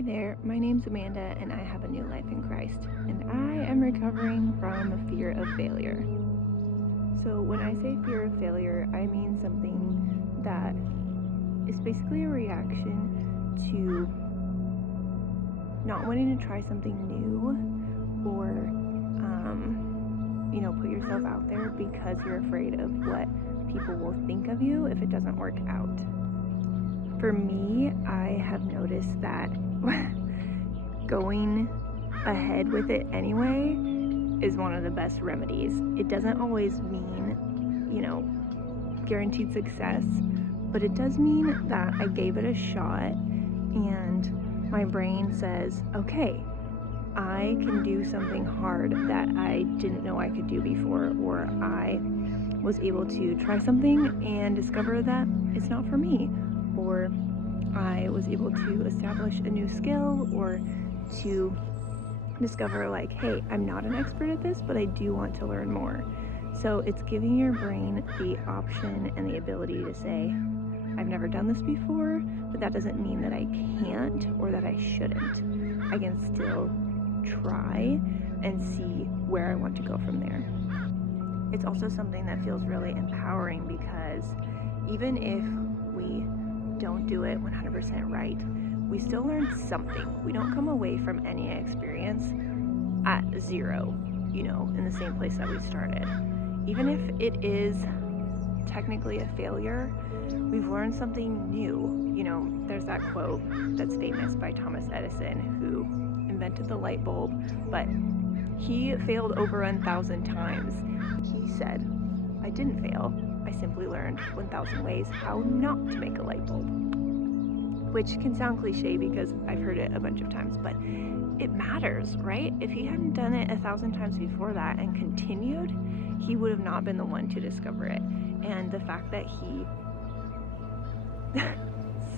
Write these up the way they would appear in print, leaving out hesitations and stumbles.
Hi there, my name's Amanda and I have a new life in Christ, and I am recovering from a fear of failure. So when I say fear of failure, I mean something that is basically a reaction to not wanting to try something new or, put yourself out there because you're afraid of what people will think of you if it doesn't work out. For me, I have noticed that going ahead with it anyway is one of the best remedies. It doesn't always mean, guaranteed success, but it does mean that I gave it a shot and my brain says, okay, I can do something hard that I didn't know I could do before, or I was able to try something and discover that it's not for me, or I was able to establish a new skill, or to discover like, hey, I'm not an expert at this, but I do want to learn more. So it's giving your brain the option and the ability to say, I've never done this before, but that doesn't mean that I can't or that I shouldn't. I can still try and see where I want to go from there. It's also something that feels really empowering because even if we don't do it 100% right, we still learn something. We don't come away from any experience at zero, in the same place that we started. Even if it is technically a failure, we've learned something new. There's that quote that's famous by Thomas Edison, who invented the light bulb, but he failed over 1,000 times. He said, I didn't fail. I simply learned 1,000 ways how not to make a light bulb. Which can sound cliche because I've heard it a bunch of times, but it matters, right? If he hadn't done it 1,000 times before that and continued, he would have not been the one to discover it. And the fact that he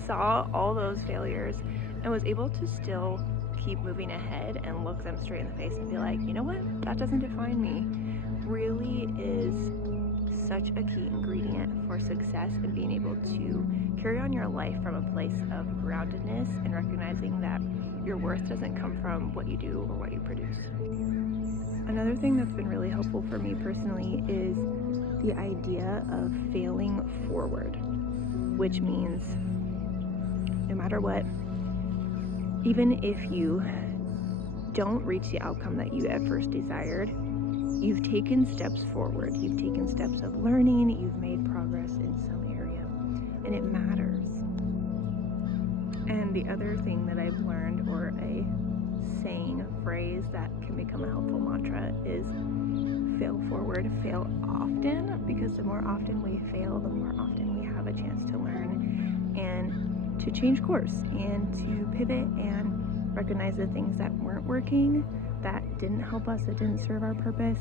saw all those failures and was able to still keep moving ahead and look them straight in the face and be like, you know what, that doesn't define me, really is such a key ingredient for success and being able to carry on your life from a place of groundedness and recognizing that your worth doesn't come from what you do or what you produce. Another thing that's been really helpful for me personally is the idea of failing forward, which means no matter what, even if you don't reach the outcome that you at first desired, you've taken steps forward. You've taken steps of learning. You've made progress in some area, and it matters. And the other thing that I've learned, or a saying, a phrase that can become a helpful mantra, is fail forward, fail often, because the more often we fail, the more often we have a chance to learn and to change course and to pivot and recognize the things that weren't working, that didn't help us, that didn't serve our purpose,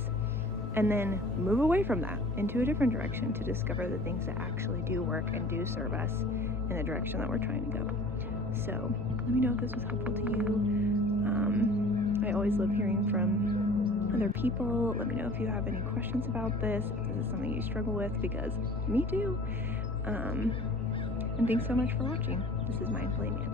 and then move away from that into a different direction to discover the things that actually do work and do serve us in the direction that we're trying to go. So let me know if this was helpful to you. I always love hearing from other people. Let me know if you have any questions about this, if this is something you struggle with, because me too. And thanks so much for watching. This is Mindfully Amanda.